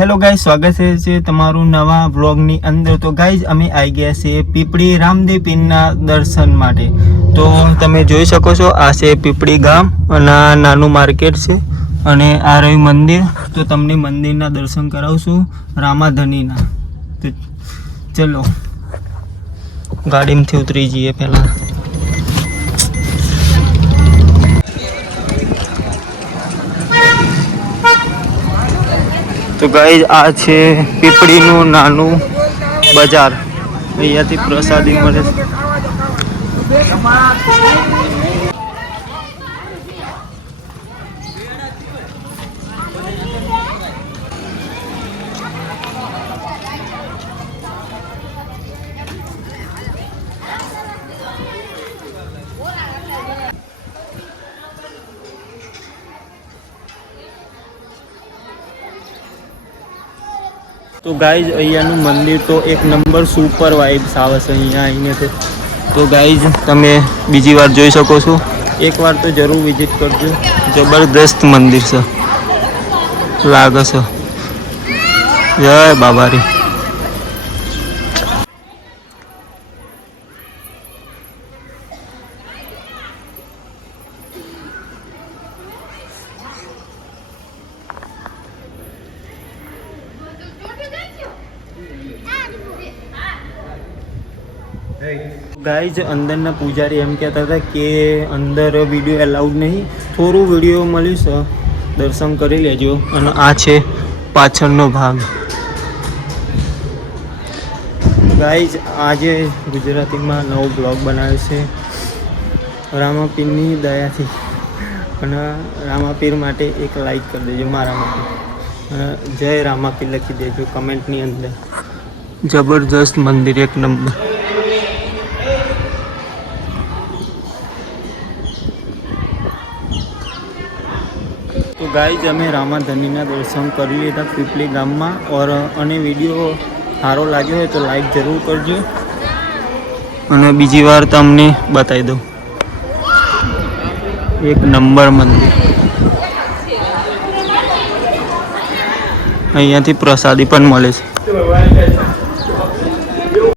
Hello guys, સ્વાગત છે તમારું નવા વ્લોગની અંદર। તો ગાઈઝ અમે આવી ગયા છે પીપળી રામદેવ પીરના દર્શન માટે। તો તમે જોઈ શકો છો, આ છે પીપળી ગામ અને નાનું માર્કેટ છે અને આ રહ્યું મંદિર। તો તમને મંદિરના દર્શન કરાવશું રામાધણીના। તો ચલો ગાડીમાંથી ઉતરી જઈએ પહેલાં। तो गाइज आ छे पीपळीનું નાનું બજાર। અહીંયાથી પ્રસાદી મળે છે। तो गाइज अहियाનું મંદિર તો એક નંબર સુપર વાઇબ્સ આવે છે અહીંયા આવીને। તો ગાइज તમે બીજી વાર જોઈ શકો છો, એકવાર તો જરૂર વિઝિટ કરજો। જબરદસ્ત મંદિર છે, લાગે છે। જય બાબારી। गाइज अंदरना पुजारी एम कहता था कि अंदर वीडियो अलाउड नहीं, थोड़ू वीडियो मळ्युं छे, दर्शन करी लेजो। अने आ छे पाछळनो भाग। गाइज आज गुजराती में नवो ब्लॉग बनाव्यो छे रामापीरनी दयाथी। अने रामापीर माटे एक लाइक कर देजो मारा माटे। जय रामापीर लखी देजो कमेंटनी अंदर। जबरदस्त मंदिर एक नंबर। तो गाइज अमे रामाधनीना दर्शन कर लीधा पीपली गाम में। और अने विडियो सारो लाग्यो हो तो लाइक जरूर करजो अने बीजी वार तमने बताई दो। एक नंबर मंदिर। अहींयाथी प्रसादी पण मळे छे।